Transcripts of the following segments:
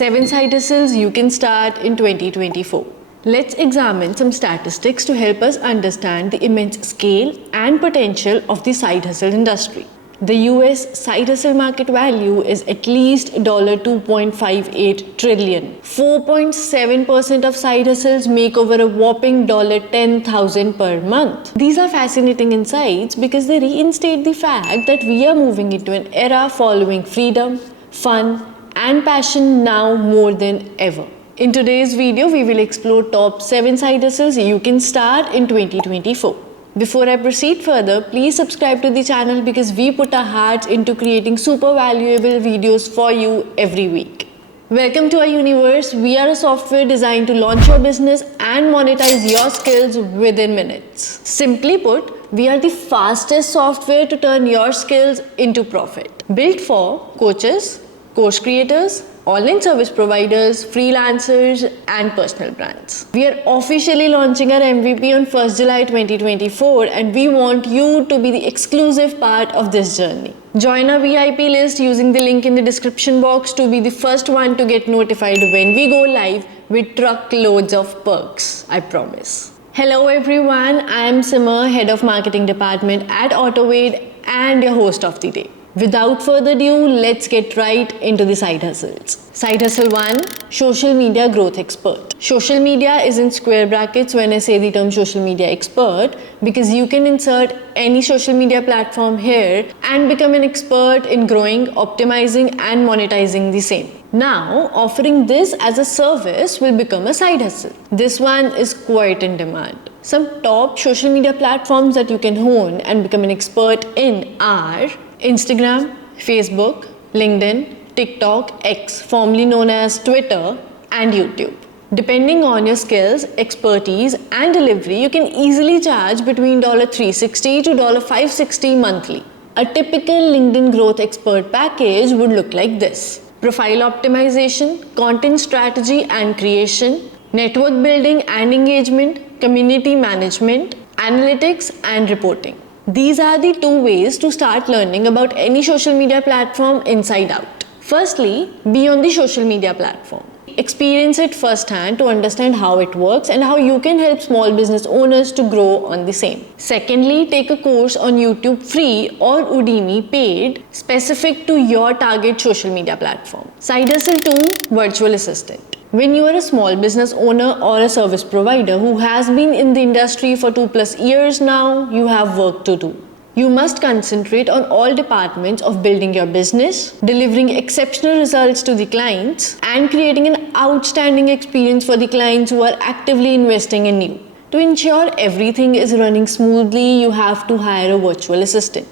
7 side hustles you can start in 2024. Let's examine some statistics to help us understand the immense scale and potential of the side hustle industry. The US side hustle market value is at least $2.58 trillion. 4.7% of side hustles make over a whopping $10,000 per month. These are fascinating insights because they reinstate the fact that we are moving into an era following freedom, fun, and passion now more than ever. In today's video, we will explore top 7 side hustles you can start in 2024. Before I proceed further, please subscribe to the channel because we put our hearts into creating super valuable videos for you every week. Welcome to our universe. We are a software designed to launch your business and monetize your skills within minutes. Simply put, we are the fastest software to turn your skills into profit. Built for coaches, course creators, online service providers, freelancers, and personal brands. We are officially launching our MVP on 1st July 2024 and we want you to be the exclusive part of this journey. Join our VIP list using the link in the description box to be the first one to get notified when we go live with truckloads of perks, I promise. Hello everyone, I am Simar, Head of Marketing Department at AutoVade and your host of the day. Without further ado, let's get right into the side hustles. Side hustle 1, social media growth expert. Social media is in square brackets when I say the term social media expert because you can insert any social media platform here and become an expert in growing, optimizing and monetizing the same. Now, offering this as a service will become a side hustle. This one is quite in demand. Some top social media platforms that you can hone and become an expert in are Instagram, Facebook, LinkedIn, TikTok, X, formerly known as Twitter, and YouTube. Depending on your skills, expertise, and delivery, you can easily charge between $360 to $560 monthly. A typical LinkedIn growth expert package would look like this: profile optimization, content strategy and creation, network building and engagement, community management, analytics, and reporting. These are the 2 ways to start learning about any social media platform inside out. Firstly, be on the social media platform. Experience it firsthand to understand how it works and how you can help small business owners to grow on the same. Secondly, take a course on YouTube free or Udemy paid specific to your target social media platform. Side hustle 2, virtual assistant. When you are a small business owner or a service provider who has been in the industry for 2+ years now, you have work to do. You must concentrate on all departments of building your business, delivering exceptional results to the clients, and creating an outstanding experience for the clients who are actively investing in you. To ensure everything is running smoothly, you have to hire a virtual assistant.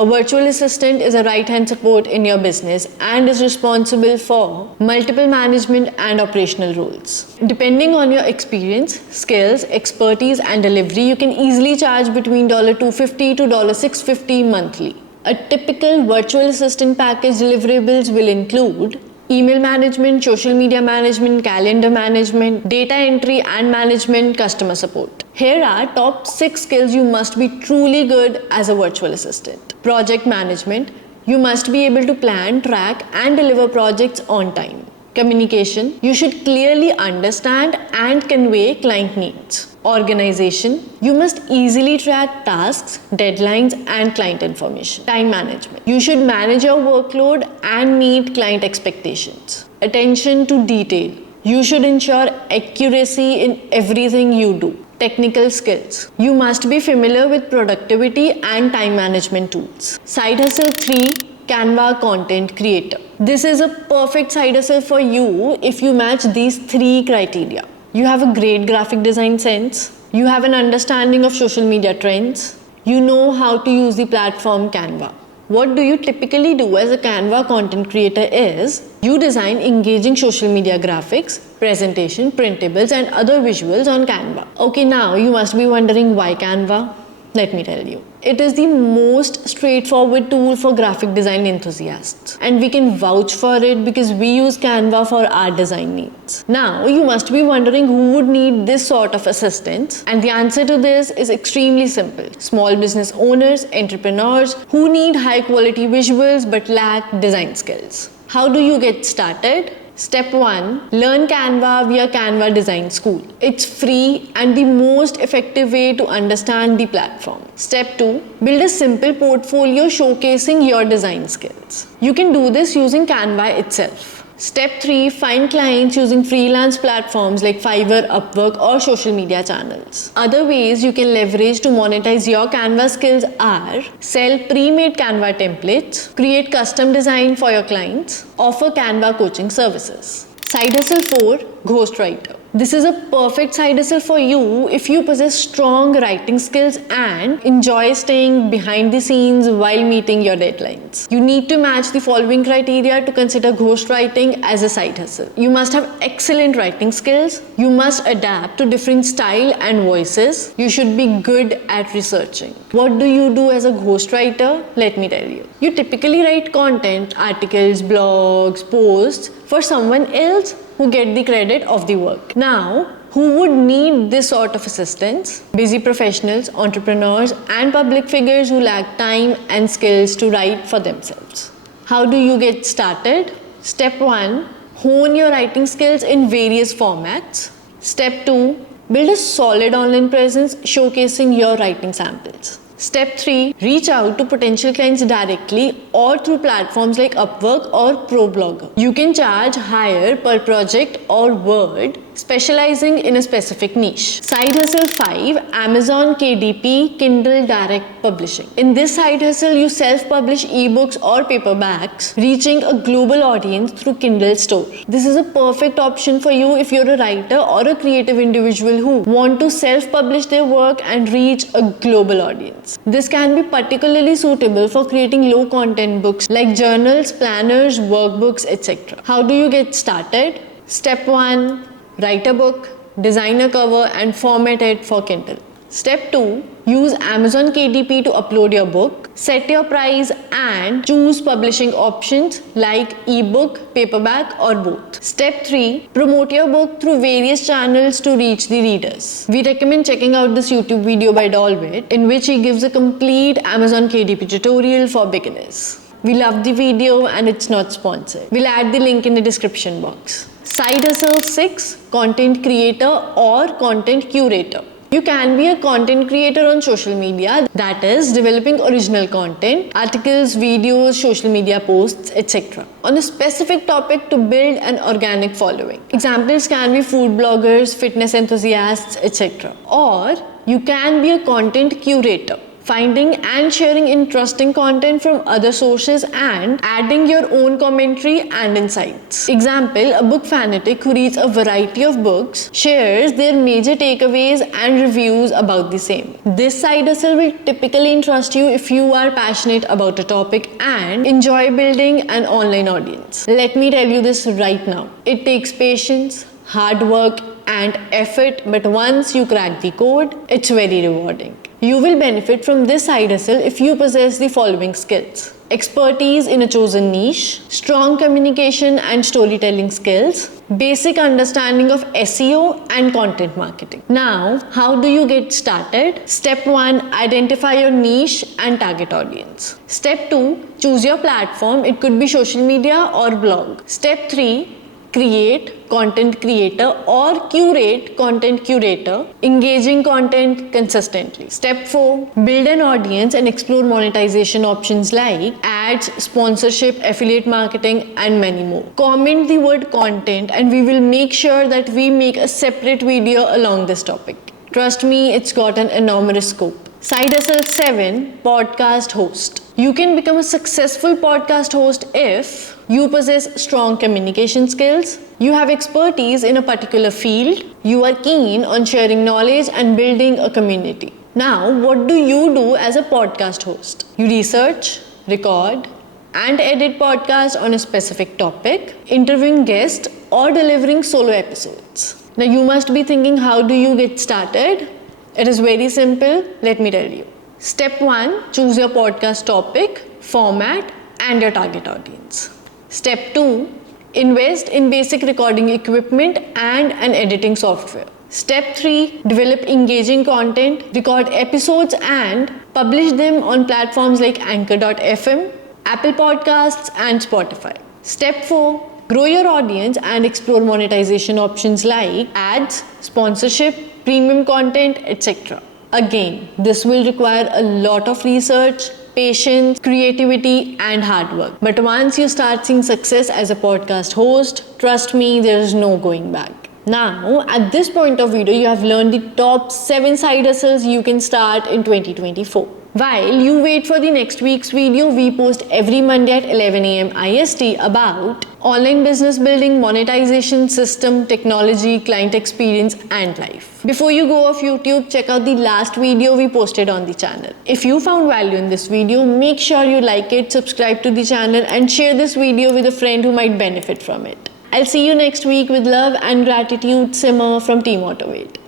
A virtual assistant is a right-hand support in your business and is responsible for multiple management and operational roles. Depending on your experience, skills, expertise, and delivery, you can easily charge between $250 to $650 monthly. A typical virtual assistant package deliverables will include email management, social media management, calendar management, data entry and management, customer support. Here are top 6 skills you must be truly good as a virtual assistant. Project management. You must be able to plan, track and deliver projects on time. Communication. You should clearly understand and convey client needs. Organization. You must easily track tasks, deadlines and client information. Time management. You should manage your workload and meet client expectations. Attention to detail. You should ensure accuracy in everything you do. Technical skills. You must be familiar with productivity and time management tools. Side hustle 3, Canva content creator. This is a perfect side hustle for you if you match these 3 criteria. You have a great graphic design sense. You have an understanding of social media trends. You know how to use the platform Canva. What do you typically do as a Canva content creator is, you design engaging social media graphics, presentation, printables and other visuals on Canva. Okay, now you must be wondering why Canva? Let me tell you. It is the most straightforward tool for graphic design enthusiasts. And we can vouch for it because we use Canva for our design needs. Now, you must be wondering who would need this sort of assistance. And the answer to this is extremely simple. Small business owners, entrepreneurs who need high quality visuals but lack design skills. How do you get started? Step 1. Learn Canva via Canva Design School. It's free and the most effective way to understand the platform. Step 2. Build a simple portfolio showcasing your design skills. You can do this using Canva itself. Step 3. Find clients using freelance platforms like Fiverr, Upwork or social media channels. Other ways you can leverage to monetize your Canva skills are sell pre-made Canva templates, create custom design for your clients, offer Canva coaching services. Side hustle 4. Ghostwriter. This is a perfect side hustle for you if you possess strong writing skills and enjoy staying behind the scenes while meeting your deadlines. You need to match the following criteria to consider ghostwriting as a side hustle. You must have excellent writing skills. You must adapt to different style and voices. You should be good at researching. What do you do as a ghostwriter? Let me tell you. You typically write content, articles, blogs, posts for someone else who get the credit of the work. Now, who would need this sort of assistance? Busy professionals, entrepreneurs, and public figures who lack time and skills to write for themselves. How do you get started? Step 1. Hone your writing skills in various formats. Step 2. Build a solid online presence showcasing your writing samples. Step 3. Reach out to potential clients directly or through platforms like Upwork or ProBlogger. You can charge higher per project or word, specializing in a specific niche. Side hustle 5. Amazon KDP Kindle Direct Publishing. In this side hustle, you self-publish ebooks or paperbacks, reaching a global audience through Kindle Store. This is a perfect option for you if you're a writer or a creative individual who want to self-publish their work and reach a global audience. This can be particularly suitable for creating low content books like journals, planners, workbooks, etc. How do you get started? Step 1. Write a book, design a cover and format it for Kindle. Step 2. Use Amazon KDP to upload your book. Set your price and choose publishing options like ebook, paperback or both. Step 3. Promote your book through various channels to reach the readers. We recommend checking out this YouTube video by Dolbit in which he gives a complete Amazon KDP tutorial for beginners. We love the video and it's not sponsored. We'll add the link in the description box. Side hustle 6. Content creator or content curator. You can be a content creator on social media, that is, developing original content, articles, videos, social media posts, etc. on a specific topic to build an organic following. Examples can be food bloggers, fitness enthusiasts, etc. Or you can be a content curator, finding and sharing interesting content from other sources and adding your own commentary and insights. Example, a book fanatic who reads a variety of books, shares their major takeaways and reviews about the same. This side hustle will typically interest you if you are passionate about a topic and enjoy building an online audience. Let me tell you this right now. It takes patience, hard work and effort, but once you crack the code, it's very rewarding. You will benefit from this side hustle if you possess the following skills: expertise in a chosen niche, strong communication and storytelling skills, basic understanding of SEO and content marketing. Now, how do you get started? Step 1. Identify your niche and target audience. Step 2. Choose your platform. It could be social media or blog. Step 3. Create content creator or curate content curator, engaging content consistently. Step 4. Build an audience and explore monetization options like ads, sponsorship, affiliate marketing and many more. Comment the word content and we will make sure that we make a separate video along this topic. Trust me, it's got an enormous scope. Side hustle 7. Podcast host. You can become a successful podcast host if you possess strong communication skills, you have expertise in a particular field, you are keen on sharing knowledge and building a community. Now, what do you do as a podcast host? You research, record, and edit podcasts on a specific topic, interviewing guests or delivering solo episodes. Now, you must be thinking, how do you get started? It is very simple. Let me tell you. Step 1. Choose your podcast topic, format, and your target audience. Step 2. Invest in basic recording equipment and an editing software. Step 3. Develop engaging content, record episodes and publish them on platforms like Anchor.fm, Apple Podcasts and Spotify. Step 4. Grow your audience and explore monetization options like ads, sponsorship, premium content, etc. Again, this will require a lot of research, patience, creativity, and hard work. But once you start seeing success as a podcast host, trust me, there is no going back. Now, at this point of video, you have learned the top 7 side hustles you can start in 2024. While you wait for the next week's video, we post every Monday at 11 a.m. IST about online business building, monetization, system, technology, client experience, and life. Before you go off YouTube, check out the last video we posted on the channel. If you found value in this video, make sure you like it, subscribe to the channel, and share this video with a friend who might benefit from it. I'll see you next week with love and gratitude. Simmer from Team Automate.